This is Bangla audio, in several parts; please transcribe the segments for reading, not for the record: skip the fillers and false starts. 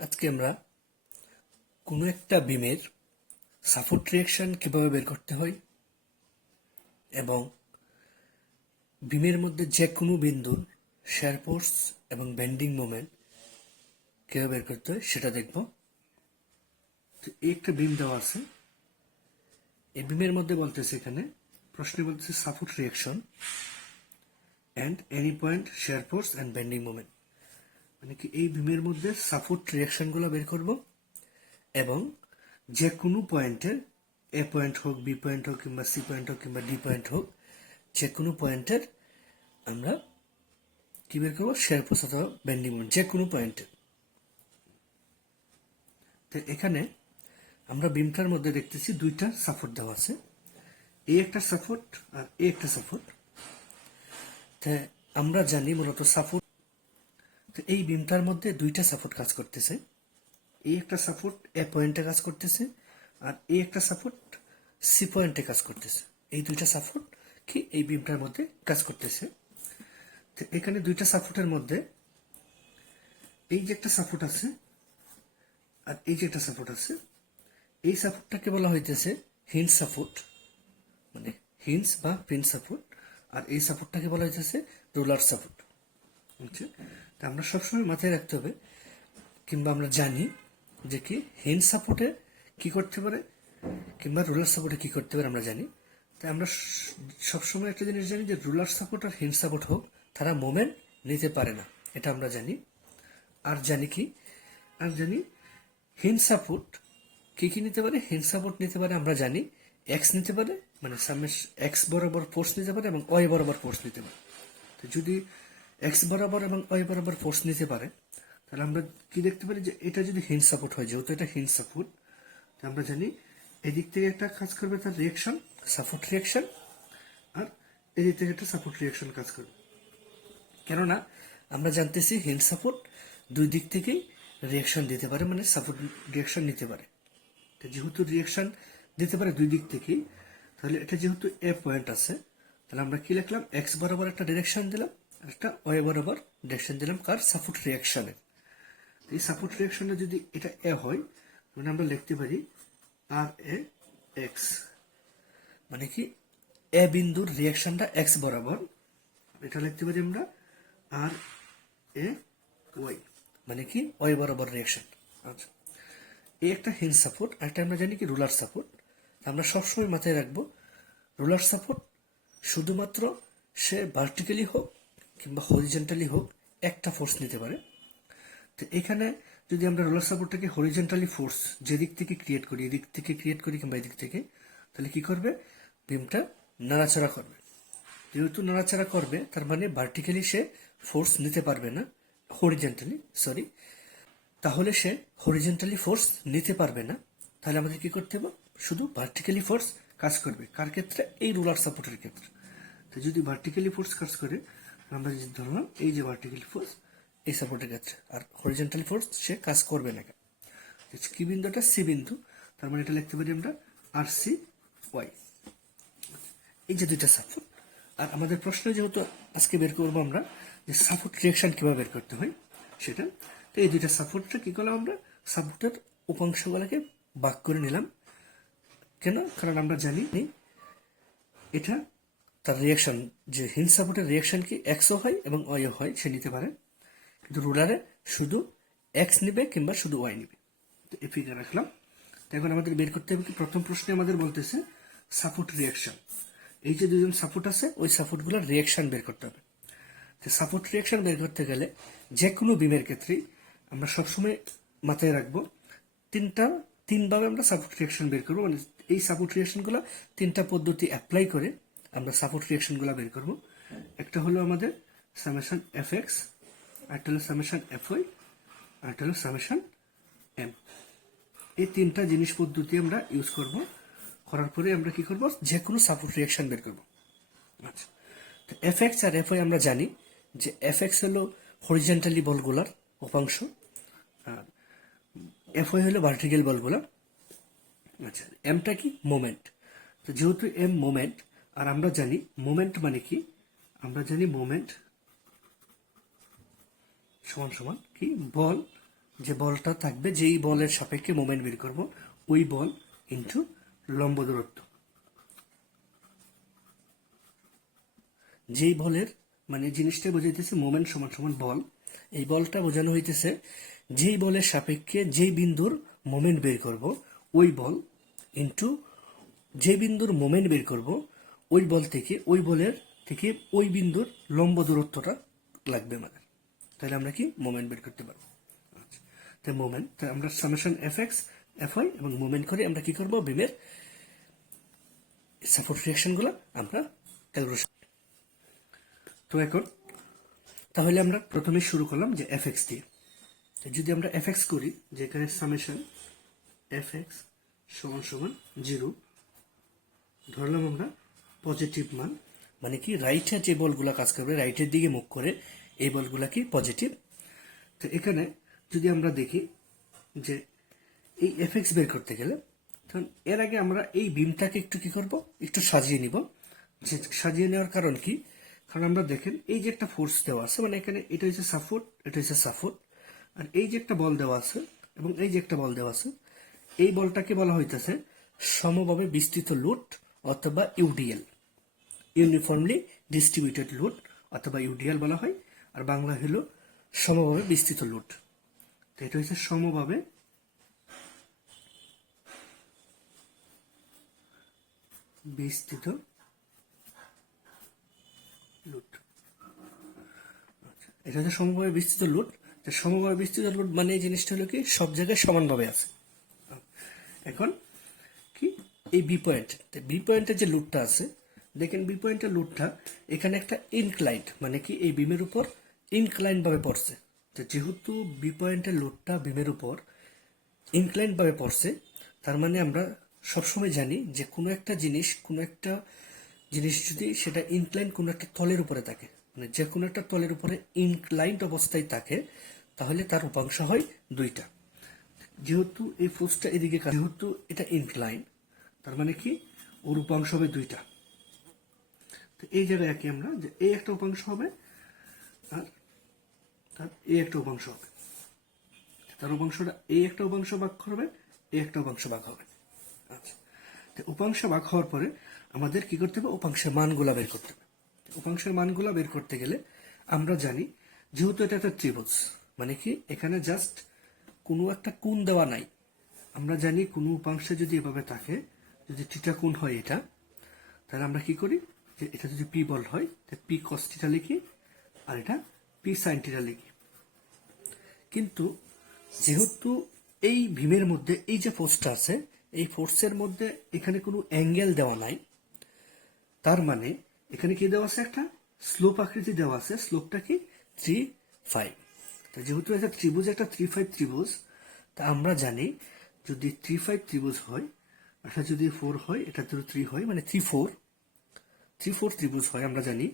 আজকে আমরা কোনো একটা বিমের সাপোর্ট রিঅ্যাকশন কিভাবে বের করতে হয় এবং বিমের মধ্যে যে কোনো বিন্দুর শিয়ার ফোর্স এবং বেন্ডিং মোমেন্ট কিভাবে বের করতে হয় সেটা দেখব। তো এই একটা বিম দেওয়া আছে, এই বিমের মধ্যে বলতেছে, এখানে প্রশ্নে বলতেছে support reaction and any point shear force and bending moment, মানে কি এই বিমের মধ্যে সাপোর্ট রিঅ্যাকশনগুলো বের করব এবং যে কোনো পয়েন্টের এ পয়েন্ট হোক, বি পয়েন্ট হোক, কিংবা সি পয়েন্ট হোক, কিংবা ডি পয়েন্ট হোক, যে কোনো পয়েন্টের আমরা কি বের করবো, শিয়ার ফোর্স অথবা বেন্ডিং মোমেন্ট যে কোনো পয়েন্টে। তো এখানে আমরা বিমটার মধ্যে দেখতেছি দুইটা সাপোর্ট দেওয়া আছে, এই একটা সাপোর্ট আর এই একটা সাপোর্ট। তো আমরা জানি মূলত সাপোর্ট, তো এই বিমটার মধ্যে দুইটা সাপোর্ট কাজ করতেছে, এই একটা সাপোর্ট এ পয়েন্টে কাজ করতেছে আর এই একটা সাপোর্ট সি পয়েন্টে কাজ করতেছে। এই দুইটা সাপোর্ট কি এই বিমটার মধ্যে কাজ করতেছে। তো এখানে দুইটা সাপোর্টের মধ্যে এই যে একটা সাপোর্ট আছে আর এই যে একটা সাপোর্ট আছে, এই সাপোর্টটাকে বলা হইতেছে হিঞ্জ সাপোর্ট, মানে হিঞ্জ বা পিন সাপোর্ট, আর এই সাপোর্টটাকে বলা হইতেছে রোলার সাপোর্ট। বুঝছে? তা আমরা সবসময় মাথায় রাখতে হবে, কিংবা আমরা জানি যে কি হিঞ্জ সাপোর্টে কি করতে পারে কিংবা রোলার সাপোর্টে কি করতে পারে আমরা জানি। তাই আমরা সবসময় একটা জিনিস জানি যে রোলার সাপোর্ট আর হিঞ্জ সাপোর্ট হোক, তারা মোমেন্ট নিতে পারে না, এটা আমরা জানি। আর জানি কি, আর জানি হিঞ্জ সাপোর্ট কি কি নিতে পারে। হিঞ্জ সাপোর্ট নিতে পারে আমরা জানি এক্স নিতে পারে, মানে এক্স বরাবর ফোর্স নিতে পারে এবং ওয়াই বরাবর ফোর্স নিতে পারে। তো যদি এক্স বরাবর এবং ওয়াই বরাবর ফোর্স নিতে পারে, তাহলে আমরা কি দেখতে পারি যে এটা যদি হিঞ্জ সাপোর্ট হয়, যেহেতু এটা হিঞ্জ সাপোর্ট, আমরা জানি এদিক থেকে একটা কাজ করবে তার রিঅ্যাকশন, সাপোর্ট রিঅ্যাকশন, আর এদিক থেকে একটা সাপোর্ট রিঅ্যাকশন কাজ করবে। কেননা আমরা জানতেছি হিঞ্জ সাপোর্ট দুই দিক থেকেই রিঅ্যাকশন দিতে পারে, মানে সাপোর্ট রিঅ্যাকশন নিতে পারে। তো যেহেতু রিঅ্যাকশন দিতে পারে দুই দিক থেকেই, তাহলে এটা যেহেতু এ পয়েন্ট আছে, তাহলে আমরা কি লিখলাম, এক্স বরাবর একটা ডিরেকশন দিলাম আর একটা ওয়াই বরাবর ডিরেকশন দিলাম কার, সাপোর্ট রিঅ্যাকশনের। এই সাপোর্ট রিঅ্যাকশনটা যদি এটা এ হয়, মানে আমরা লিখতে পারি আর এ এক্স, মানে কি এ বিন্দুর রিঅ্যাকশনটা এক্স বরাবর, এটা লিখতে পারি আমরা আর এ ওয়াই, মানে কি ওয়াই বরাবর রিঅ্যাকশন। আচ্ছা, এই একটা হিঞ্জ সাপোর্ট, আর একটা আমরা জানি কি রোলার সাপোর্ট। আমরা সবসময় মাথায় রাখবো রোলার সাপোর্ট শুধুমাত্র সে ভার্টিক্যালি হোক কিংবা হরিজেন্টালি হোক একটা ফোর্স নিতে পারে। তো এখানে যদি আমরা রোলার সাপোর্টটাকে হরিজেন্টালি ফোর্স যেদিক থেকে ক্রিয়েট করি, এদিক থেকে ক্রিয়েট করি কিংবা এদিক থেকে, তাহলে কি করবে, বিমটা নাড়াচাড়া করবে। যেহেতু নাড়াচাড়া করবে, তার মানে ভার্টিক্যালি সে ফোর্স নিতে পারবে না, হরিজেন্টালি সরি, তাহলে সে হরিজেন্টালি ফোর্স নিতে পারবে না। তাহলে আমাদের কি করতে হবে, শুধু ভার্টিক্যালি ফোর্স কাজ করবে। কার ক্ষেত্রে, এই রোলার সাপোর্টের ক্ষেত্রে। তো যদি ভার্টিক্যালি ফোর্স কাজ করে, আমরা যদি ধরলাম এই যে ভার্টিক্যালি ফোর্স এই সাপোর্টের ক্ষেত্রে, আর হরিজেন্টালি ফোর্স সে কাজ করবে না। কি বিন্দুটা, সি বিন্দু, তার মানে এটা লিখতে পারি আমরা আর সি ওয়াই। এই যে দুইটা সাপোর্ট, আর আমাদের প্রশ্ন যেহেতু আজকে বের করবো আমরা যে সাপোর্ট রিঅ্যাকশন কিভাবে বের করতে হয় সেটা। তো এই দুইটা সাপোর্টটা কি করলাম, আমরা সাপোর্টের উপাংশগুলোকে ভাগ করে নিলাম। কেন, কারণ আমরা জানি এটা তার রিঅ্যাকশন, যে হিঞ্জ সাপোর্টের রিঅ্যাকশন কি এক্সও হয় এবং ওয়াইও হয়, সে নিতে পারে, কিন্তু রুলারে শুধু এক্স নিবে কিংবা শুধু ওয়াই নিবে। তো এই ফিগার রাখলাম। তো এখন আমাদের বের করতে হবে কি, প্রথম প্রশ্নে আমাদের বলতেছে সাপোর্ট রিঅ্যাকশন। এই যে দুজন সাপোর্ট আছে, ওই সাপোর্টগুলোর রিঅ্যাকশন বের করতে হবে। তো সাপোর্ট রিঅ্যাকশন বের করতে গেলে যে কোনো বিমের ক্ষেত্রেই আমরা সবসময় মাথায় রাখবো তিনভাবে আমরা সাপোর্ট রিঅ্যাকশন বের করবো। মানে এই সাপোর্ট রিঅ্যাকশনগুলো তিনটা পদ্ধতি অ্যাপ্লাই করে আমরা সাপোর্ট রিঅ্যাকশনগুলো বের করব। একটা হলো আমাদের সামেশন এফ এক্স, একটা হলো সামেশন এফ ওয়াই, আর একটা হলো সামেশন এম। এই তিনটা জিনিস পদ্ধতি আমরা ইউজ করব। করার পরে আমরা কি করব, যে কোনো সাপোর্ট রিঅ্যাকশন বের করব। আচ্ছা, তো এফ এক্স আর এফ ওয়াই আমরা জানি যে এফ এক্স হলো হরিজেন্টালি বলগুলার উপাংশ, আর এফ ওয়াই হলো ভার্টিক্যাল বলগুলা। আচ্ছা, এমটা কি, মোমেন্ট। তো যেহেতু এম মোমেন্ট, আর আমরা জানি মোমেন্ট মানে কি, আমরা জানি মোমেন্ট সমান সমান কি, বল যে বলটা থাকবে, যেই বলের সাপেক্ষে মোমেন্ট বের করব, ওই বল ইন্টু লম্ব দূরত্ব। যেই বলের মানে জিনিসটা বোঝাইতেছে মোমেন্ট সমান সমান বল, এই বলটা বোঝানো হইতেছে যেই বলের সাপেক্ষে যেই বিন্দুর মোমেন্ট বের করব ওই বল ইন্টু যে বিন্দুর মোমেন্ট বের করব ওই বল থেকে, ওই বলের থেকে ওই বিন্দুর লম্ব দূরত্বটা লাগবে আমাদের, তাহলে আমরা কি মোমেন্ট বের করতে পারবো। আচ্ছা, তাই মোমেন্ট, তাই আমরা summation F X F Y এবং মোমেন্ট করে আমরা কি করবো, বিমের সাপোর্ট রিয়াকশনগুলো আমরা ক্যালকুলেশন। তো এখন তাহলে আমরা প্রথমে শুরু করলাম যে এফ এক্স দিয়ে। যদি আমরা এফ এক্স করি, যে এখানে সামেশন এফ এক্স সমান সমান 0 ধরলাম আমরা পজিটিভ মান, মানে কি রাইটে যে বলগুলা কাজ করবে রাইটের দিকে মুখ করে এই বলগুলা কি পজিটিভ। তো এখানে যদি আমরা দেখি যে এই এফ এক্স বের করতে গেলে, তখন এর আগে আমরা এই বিমটাকে একটু কি করব, একটু সাজিয়ে নিব। যে সাজিয়ে নেওয়ার কারণ কি, কারণ আমরা দেখেন এই যে একটা ফোর্স দেওয়া আছে, মানে এখানে এটা হচ্ছে সাপোর্ট, এটা হচ্ছে সাপোর্ট, আর এই যে একটা বল দেওয়া আছে এবং এই যে একটা বল দেওয়া আছে, এই বলটাকে বলা হইতেছে সমভাবে বিস্তৃত লোড অথবা ইউডিএল, ইউনিফর্মলি ডিস্ট্রিবিউটেড লোড অথবা ইউডিএল বলা হয়, আর বাংলা হলো সমভাবে বিস্তৃত লোড। তো এটা হচ্ছে সমভাবে বিস্তৃত লোড। এটা হচ্ছে সমভাবে বিস্তৃত লোড। সমভাবে বিস্তৃত লোড মানে এই জিনিসটা হলো কি সব জায়গায় সমানভাবে আছে। এখন কি এই বি পয়েন্ট, বি পয়েন্টের যে লোডটা আছে, দেখেন বি পয়েন্টের লোডটা এখানে একটা ইনক্লাইন্ড, মানে কি এই বিমের উপর ইনক্লাইন্ড ভাবে পড়ছে। তো যেহেতু বি পয়েন্টের লোডটা বিমের উপর ইনক্লাইন্ড ভাবে পড়ছে, তার মানে আমরা সবসময় জানি যে কোনো একটা জিনিস যদি সেটা ইনক্লাইন্ড কোনো একটা তলের উপরে থাকে, মানে যে কোনো একটা তলের উপরে ইনক্লাইন্ড অবস্থায় থাকে, তাহলে তার উপাংশ হয় 2টা। যেহেতু এই ফোর্সটা এদিকে, যেহেতু এটা ইনক্লাইন, তার মানে কি ওর উপাংশ হবে 2টা। তো এই জায়গায় কি আমরা যে এই একটা উপাংশ হবে আর তার এই একটা উপাংশ হবে, তার উপাংশটা এই একটা উপাংশ ভাগ করবে, এই একটা উপাংশ ভাগ হবে। আচ্ছা, তো উপাংশ ভাগ হওয়ার পরে আমাদের কি করতে হবে, উপাংশের মানগুলা বের করতে হবে। উপাংশের মানগুলা বের করতে গেলে আমরা জানি যেহেতু এটা একটা ত্রিভুজ, মানে কি এখানে জাস্ট কোনো একটা কোণ দেওয়া নাই। আমরা জানি কোনো উপাংশে যদি এভাবে থাকে, যদি থিটা কোণ হয় এটা, তাহলে আমরা কি করি যে এটা যদি পি বল হয় তাহলে পি কস থিটা লিখি আর এটা পি সাইন থিটা লিখি। কিন্তু যেহেতু এই ভীমের মধ্যে এই যে ফোর্সটা আছে, এই ফোর্সের মধ্যে এখানে কোনো অ্যাঙ্গেল দেওয়া নাই, তার মানে এখানে কি দেওয়া আছে, একটা স্লোপ আকৃতি দেওয়া আছে, স্লোপটা কি 3-5। তো যেহেতু এটা ত্রিভুজ, একটা 3-5 ত্রিভুজ, তা আমরা জানি যদি 3-5 ত্রিভুজ হয়, এটা যদি 4 হয়, এটা যদি 3 হয়, মানে 3-4 ত্রিভুজ হয় আমরা জানি,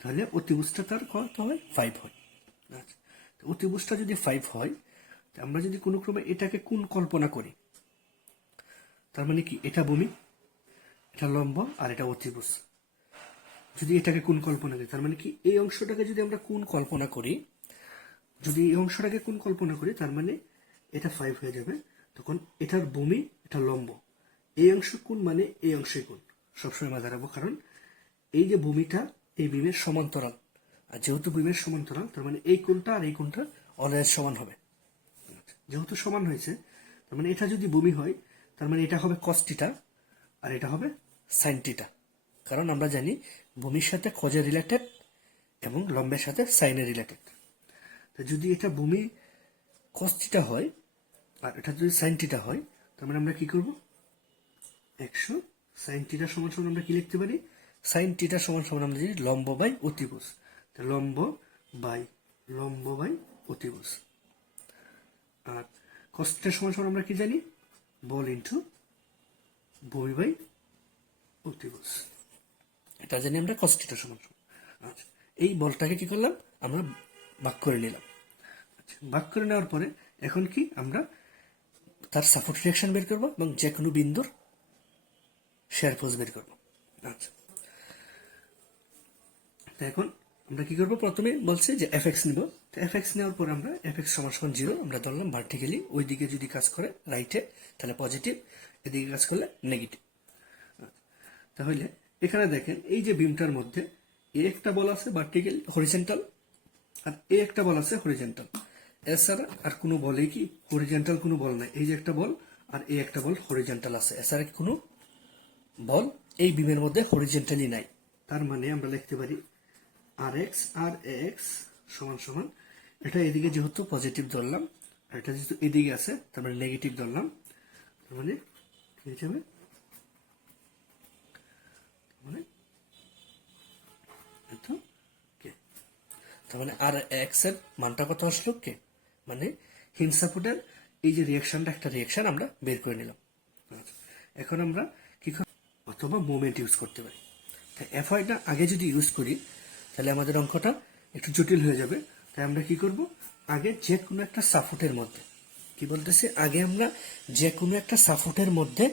তাহলে অতিভুজটা তার কত হয়, 5 হয়। আচ্ছা, অতিভুজটা যদি 5 হয়, আমরা যদি কোনো ক্রমে এটাকে কোণ কল্পনা করি, তার মানে কি এটা ভূমি, এটা লম্ব আর এটা অতিভুজ। যদি এটাকে কোণ কল্পনা করি, তার মানে কি এই অংশটাকে যদি আমরা কোণ কল্পনা করি, যদি এই অংশটাকে কোণ কল্পনা করি, তার মানে এটা 5 হয়ে যাবে। তখন এটার ভূমি, এটা লম্ব, এই অংশ কোণ মানে এই অংশে কোণ সবসময় মাথায় রাখবো, কারণ এই যে ভূমিটা এই বিমের সমান্তরাল, আর যেহেতু বিমের সমান্তরাল, তার মানে এই কোণটা আর এই কোণটা অলওয়েজ সমান হবে। যেহেতু সমান হয়েছে, তার মানে এটা যদি ভূমি হয়, তার মানে এটা হবে কস থিটা আর এটা হবে সাইন থিটা, কারণ আমরা জানি ভূমির সাথে কজে রিলেটেড এবং লম্বের সাথে সাইনে রিলেটেড। তো যদি এটা ভূমি কস থিটা হয় আর এটা যদি সাইন থিটা হয়, তার মানে আমরা কি করব, 100 সাইন থিটা সমান সমান আমরা কি লিখতে পারি, সাইন থিটা সমান সমান আমরা জানি লম্ব বাই অতিভুজ, লম্ব বাই অতিভুজ। আর কস থিটা সমান সমান আমরা কি জানি, বল ইন্টু ভূমি বাই অতিভুজ, এটা জানি আমরা কস থিটা সমান সমান। আচ্ছা, এই বলটাকে কি করলাম, আমরা ভাগ করে নিলাম। আচ্ছা, ভাগ করে নেওয়ার পরে এখন কি আমরা তার সাপোর্ট রিঅ্যাকশন বের করবো এবং যে কোনো বিন্দুর শেয়ার ফোর্স বের করবো। আচ্ছা, তো এখন আমরা কি করবো, প্রথমে বলছে যে এফএক্স নিব। এফএক্স নেওয়ার পর আমরা এফএক্স সমান সমান 0 আমরা ধরলাম ভার্টিক্যালি। ওইদিকে যদি কাজ করে রাইটে তাহলে পজিটিভ, এদিকে কাজ করলে নেগেটিভ। তাহলে এখানে দেখেন এই যে বিমটার মধ্যে এ একটা বল আছে ভার্টিক্যাল হরিজেন্টাল, আর এ একটা বল আছে হরিজেন্টাল। এছাড়া আর কোনো বলেই কি হরিজেন্টাল কোনো বল নাই। এই যে একটা বল আর এই একটা বল হরিজেন্টাল আছে, এছাড়া কোনো বল এই বিমের মধ্যে হরিজেন্টালি নাই। তার মানে আমরা লিখতে পারি আর এক্স আর এক্স সমান সমান, এটা এদিকে যেহেতু পজিটিভ ধরলাম আর এটা যেহেতু এদিকে আছে তার মানে নেগেটিভ ধরলাম। তার মানে কি হয়ে যাবে, মানে তার মানে আর এক্স এর মানটা কত আসলো কে, মানে হিন্ড সাপোর্টের এই যে রিয়াকশনটা, একটা রিয়াকশন আমরা বের করে নিলাম। এখন আমরা কি অথবা মোমেন্ট ইউজ করতে পারি। তাই এফআইটা আগে যদি ইউজ করি তাহলে আমাদের অঙ্কটা একটু জটিল হয়ে যাবে। তাই আমরা কি করব, আগে যে কোনো একটা সাপোর্টের মধ্যে, কি বলতেছি, আগে আমরা যে কোনো একটা সাপোর্টের মধ্যে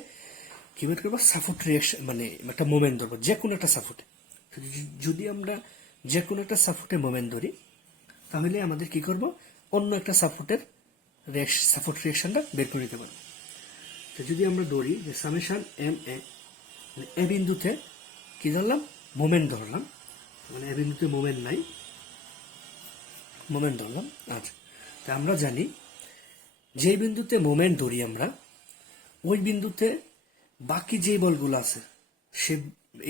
কি বের করবো, সাপোর্ট রিয়াকশন মানে একটা মোমেন্ট ধরবো যে কোনো একটা সাপোর্টে। যদি আমরা যে কোনো একটা সাপোর্টে মোমেন্ট ধরি তাহলে আমাদের কি করব, অন্য একটা সাপোর্টের সাপোর্ট রিয়াকশনটা বের করে দিতে পারবো। তো যদি আমরা ধরি যে সামেশন এম এ বিন্দুতে কি ধরলাম, মোমেন্ট ধরলাম, মানে এ বিন্দুতে মোমেন্ট নাই, মোমেন্ট ধরলাম। আচ্ছা, তা আমরা জানি যে বিন্দুতে মোমেন্ট ধরি আমরা, ওই বিন্দুতে বাকি যে বলগুলো আছে সে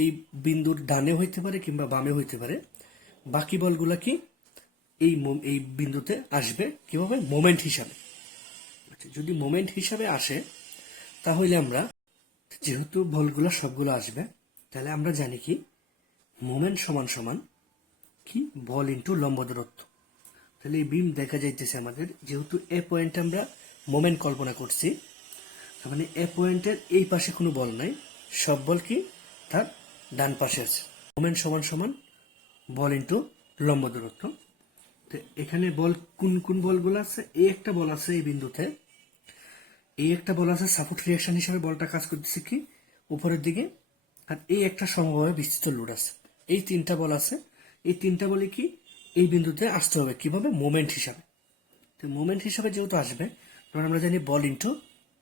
এই বিন্দুর ডানে হইতে পারে কিংবা বামে হইতে পারে, বাকি বলগুলা কি এই বিন্দুতে আসবে কিভাবে, মোমেন্ট হিসাবে। আচ্ছা, যদি মোমেন্ট হিসাবে আসে তাহলে আমরা, যেহেতু বলগুলো সবগুলো আসবে, তাহলে আমরা জানি কি মোমেন্ট সমান সমান কি বল ইন্টু লম্ব দূরত্ব। তাহলে এই বিম দেখা যাইতেছে আমাদের, যেহেতু এ পয়েন্টে আমরা মোমেন্ট কল্পনা করছি, তার মানে এ পয়েন্টের এই পাশে কোনো বল নাই, সব বল কি তার ডান পাশে আছে। মোমেন্ট সমান সমান বল ইন্টু লম্ব দূরত্ব। তো এখানে বল কোন কোন বলগুলো আছে, এই একটা বল আছে এই বিন্দুতে, এই একটা বল আছে সাপোর্ট রিয়াকশন হিসাবে, বলটা কাজ করতেছে কি উপরের দিকে, আর এই একটা সমভাবে বিস্তৃত লোড আছে। এই তিনটা বল আছে, এই তিনটা বলে কি এই বিন্দুতে আসতে হবে কিভাবে, মোমেন্ট হিসাবে। তো মোমেন্ট হিসাবে যেহেতু আসবে, তখন আমরা জানি বল ইন্টু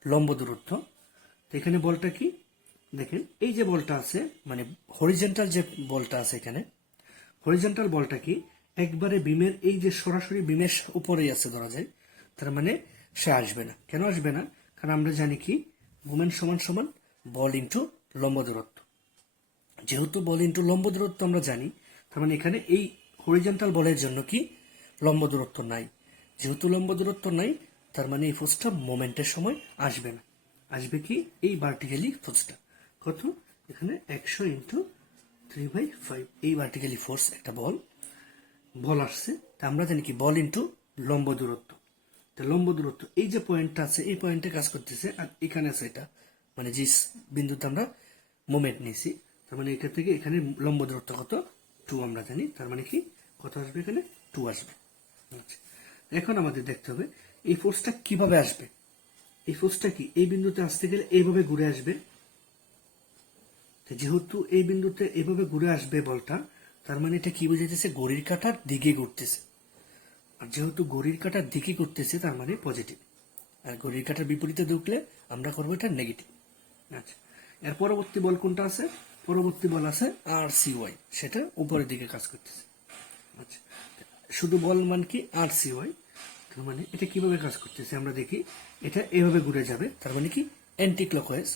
লম্ব দূরত্ব। তো এখানে বলটা কি দেখেন, এই যে বলটা আছে মানে হরিজেন্টাল যে বলটা আছে এখানে, হরিজেন্টাল বলটা কি একবারে বিমের এই যে সরাসরি বিমের উপরেই আছে ধরা যায়, তার মানে সে আসবে না। কেন আসবে না, কারণ আমরা জানি কি মোমেন্ট সমান সমান বল ইন্টু লম্ব দূরত্ব। যেহেতু বল ইন্টু লম্ব দূরত্ব আমরা জানি, তার মানে এখানে এই হরিজেন্টাল বলের জন্য কি লম্ব দূরত্ব নাই। যেহেতু লম্ব দূরত্ব নাই, তার মানে এই ফোর্সটা মোমেন্টের সময় আসবে না, আসবে কি এই ভার্টিক্যালি ফোর্সটা। কত, এখানে 100 ইন্টু 3/5 এই ভার্টিক্যালি ফোর্স একটা বল আসছে। তা আমরা জানি কি বল ইন্টু লম্ব দূরত্ব। তা লম্ব দূরত্ব এই যে পয়েন্টটা আছে এই পয়েন্টে কাজ করতেছে, আর এখানে আছে এটা, মানে যে বিন্দুতে আমরা মোমেন্ট নিয়েছি, তার মানে এখান থেকে এখানে লম্ব দূরত্ব কত, 2 আমরা জানি। তার মানে কি কত আসবে, এখানে 2 আসবে। আচ্ছা, এখন আমাদের দেখতে হবে এই ফোর্সটা কিভাবে আসবে। এই ফোর্সটা কি এই বিন্দুতে আসতে গেলে এইভাবে ঘুরে আসবে। যেহেতু এই বিন্দুতে এইভাবে ঘুরে আসবে বলটা, তার মানে এটা কি বোঝাইতেছে, ঘড়ির কাঁটার দিকে ঘুরতেছে। আর যেহেতু ঘড়ির কাঁটার দিকে ঘুরতেছে তার মানে পজিটিভ, আর ঘড়ির কাঁটার বিপরীতে ঢুকলে আমরা করবো এটা নেগেটিভ। আচ্ছা, এর পরবর্তী বল কোনটা আছে, পরবর্তী বল আছে আর সি ওয়াই, সেটা উপরের দিকে কাজ করতেছে। আচ্ছা, শুধু বল মান কি আর সি ওয়াই, তার মানে এটা কিভাবে কাজ করতেছে আমরা দেখি। এটা এভাবে ঘুরে যাবে, তার মানে কি অ্যান্টি ক্লকওয়াইজ।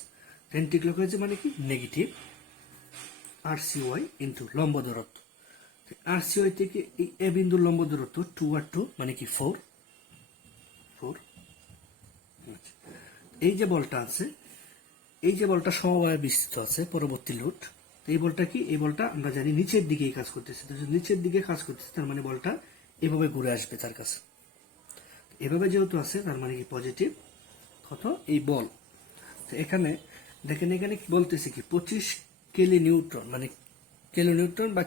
অ্যান্টি ক্লকওয়াইজ মানে কি নেগেটিভ আর সি ওয়াই ইন্টু লম্ব দূরত্ব। আর সি ওয়াই থেকে এই এ বিন্দুর লম্ব দূরত্ব 2 আর 2 মানে কি 4। আচ্ছা, এই যে বলটা আছে, এই যে বলটা সমভাবে বিস্তৃত আছে পরবর্তী লোড, এই বলটা কি, এই বলটা আমরা জানি নিচের দিকেই কাজ করতেছে। নিচের দিকে কাজ করতেছে তার মানে বলটা এভাবে ঘুরে আসবে তার কাছে। এভাবে যেহেতু আছে তার মানে কি পজিটিভ। কত এই বল, তো এখানে দেখেন এখানে কি বলতেছে কি 25 কেলি নিউটন, মানে কিলো নিউটন বা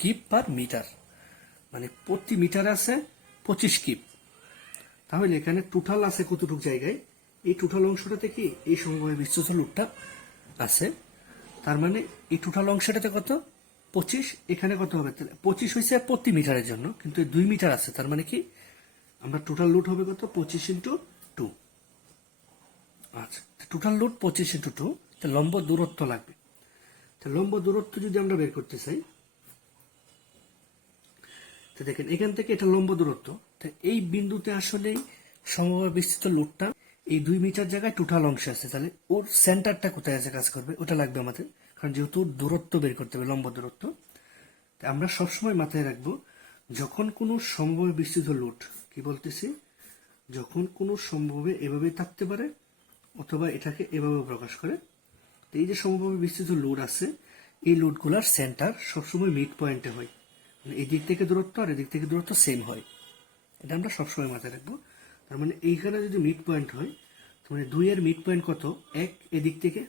কিপ পার মিটার, মানে প্রতি মিটার আছে 25 কিপ। তাহলে এখানে টোটাল আছে কতটুক জায়গায়, এই টোটাল অংশটাতে কি এই সমভাবে বিস্তৃত লোডটা আছে, তার মানে এই টোটাল অংশটাতে কত 25, এখানে কত হবে? 25 হয়েছে প্রতি মিটারের জন্য, কিন্তু 2 মিটার আছে, তার মানে কি আমরা টোটাল লোড হবে কত? 25 ইন্টু 2। আচ্ছা, টোটাল লোড 25 ইন্টু 2, লম্ব দূরত্ব লাগবে। লম্ব দূরত্ব যদি আমরা বের করতে চাই, তো দেখেন এখান থেকে এটা লম্ব দূরত্ব। এই বিন্দুতে আসলে সমভাবে বিস্তৃত লোডটা এই 2 মিটার জায়গায় টোটাল অংশ আছে, তাহলে ওর সেন্টারটা কোথায় আছে কাজ করবে, ওটা লাগবে আমাদের, কারণ যেহেতু দূরত্ব বের করতে হবে, লম্ব দূরত্ব। আমরা সবসময় মাথায় রাখবো, যখন কোনো সমভাবে বিস্তৃত লোড, কি বলতেছি, যখন কোনো সমভাবে এভাবে থাকতে পারে অথবা এটাকে এভাবে প্রকাশ করে, এই যে সমভাবে বিস্তৃত লোড আছে, এই লোডগুলার সেন্টার সবসময় মিড পয়েন্টে হয়, মানে এই দিক থেকে দূরত্ব আর এদিক থেকে দূরত্ব সেম হয়। এটা আমরা সবসময় মাথায় রাখবো। তার মানে এইখানে যদি মিড পয়েন্ট হয়, তার মানে 2 এর মিড পয়েন্ট কত? 1 এদিক থেকে।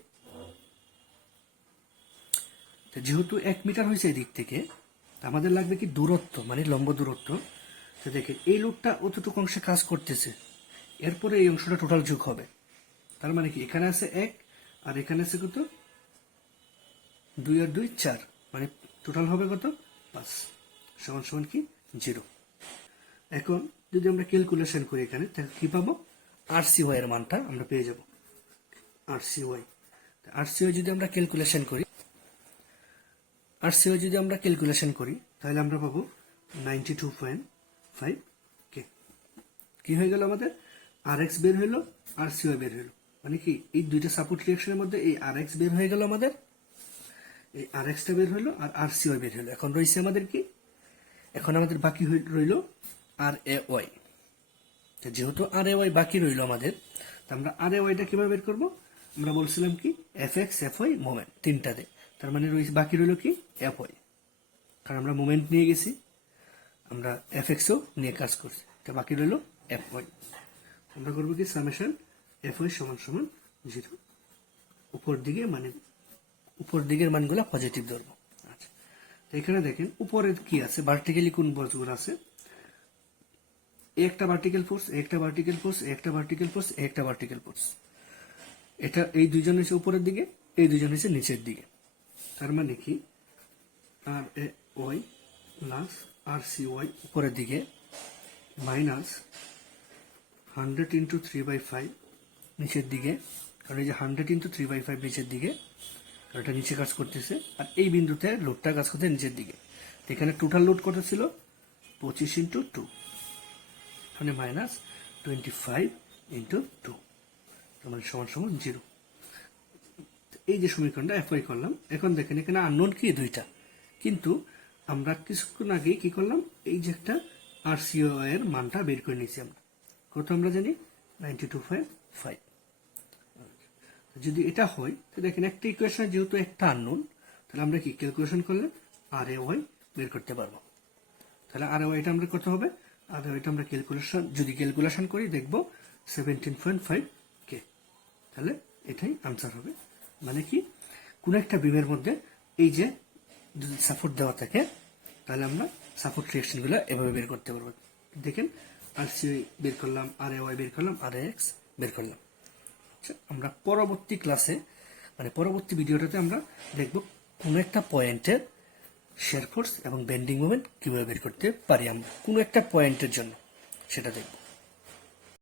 যেহেতু 1 মিটার হয়েছে এদিক থেকে, আমাদের লাগবে কি দূরত্ব, মানে লম্ব দূরত্ব। তো দেখেন এই লোডটা অতটুকু অংশে কাজ করতেছে, এরপরে এই অংশটা টোটাল যোগ হবে। তার মানে কি এখানে আছে 1 আর এখানে আছে কত? 2 আর 2 4, মানে টোটাল হবে কত? 5, সমান সমান কি 0। এখন যদি আমরা ক্যালকুলেশন করি এখানে, তাহলে কি পাবো? RCY এর মানটা আমরা পেয়ে যাব। RCY যদি আমরা ক্যালকুলেশন করি, তাহলে আমরা পাবো 92.5 কে। কি হয়ে গেল আমাদের? RX বের হইলো, RCY বের হইলো, মানে কি এই দুইটা সাপোর্ট রিঅ্যাকশনের মধ্যে এই RX বের হয়ে গেল আমাদের, এই RX টা বের হইলো আর RCY বের হইলো। এখন রয়েছে আমাদের কি? এখন আমাদের বাকি রইল RAY। যেহেতু RAY বাকি রইল আমাদের, আমরা RAYটা কিভাবে বের করব? আমরা বলছিলাম কি FX FY মোমেন্ট তিনটাতে, তার মানে বাকি রইল কি FY, কারণ আমরা মোমেন্ট নিয়ে গেছি, আমরা FXও নিয়ে কাজ করছি, এটা বাকি রইল FY। আমরা করবো কি সামেশন FY সমান সমান 0, উপর দিকে, মানে উপর দিকের মানগুলো পজিটিভ ধরবো। আচ্ছা, এখানে দেখেন উপরে কি আছে, ভার্টিক্যালি কোন বস্তুগুলো আছে, একটা ভার্টিক্যাল ফোর্স, একটা ভার্টিক্যাল ফোর্স, একটা ভার্টিক্যাল ফোর্স, একটা ভার্টিক্যাল ফোর্স। এটা এই দুইজন হচ্ছে উপরের দিকে, এই দুইজন হচ্ছে নিচের দিকে। তার মানে কি RAY প্লাস RCY উপরের দিকে মাইনাস 100 ইন্টু 3/5 নিচের দিকে, কারণ এই যে 100 ইন্টু 3/5 নিচের দিকে, কারণ এটা নিচে কাজ করতেছে, আর এই বিন্দুতে লোডটা কাজ করতে নিচের দিকে। এখানে টোটাল লোড কত ছিল? 25 ইন্টু 2, মানে মাইনাস 25 ইন্টু 2, মানে সমান সমান 0। এই যে সমীকরণটা FY করলাম। এখন দেখেন এখানে আননোন কি দুইটা, কিন্তু আমরা কিছুক্ষণ আগে কি করলাম, এই যে একটা RCY এর মানটা বের করে নিয়েছি আমরা, কত আমরা জানি 92.5। যদি এটা হয়, তো দেখেন একটা ইকুয়েশন যেহেতু একটা আননোন, তাহলে আমরা কি ক্যালকুলেশন করলে RAY বের করতে পারবো। তাহলে RAYটা আমরা কত হবে? RAYটা আমরা ক্যালকুলেশন করি, দেখবো 17.5 কে। তাহলে এটাই আনসার হবে। মানে কি কোন একটা বিমের মধ্যে এই যে যদি সাপোর্ট দেওয়া থাকে, তাহলে আমরা সাপোর্ট রিঅ্যাকশনগুলো এভাবে বের করতে পারবো। দেখেন RCY বের করলাম, RAY বের করলাম, RAX বের করলাম। আচ্ছা, আমরা পরবর্তী ক্লাসে, মানে পরবর্তী ভিডিওটাতে আমরা দেখব কোন একটা পয়েন্টের শেয়ার ফোর্স এবং বেন্ডিং মোমেন্ট কিভাবে বের করতে পারি আমরা, কোন একটা পয়েন্টের জন্য, সেটা দেখব।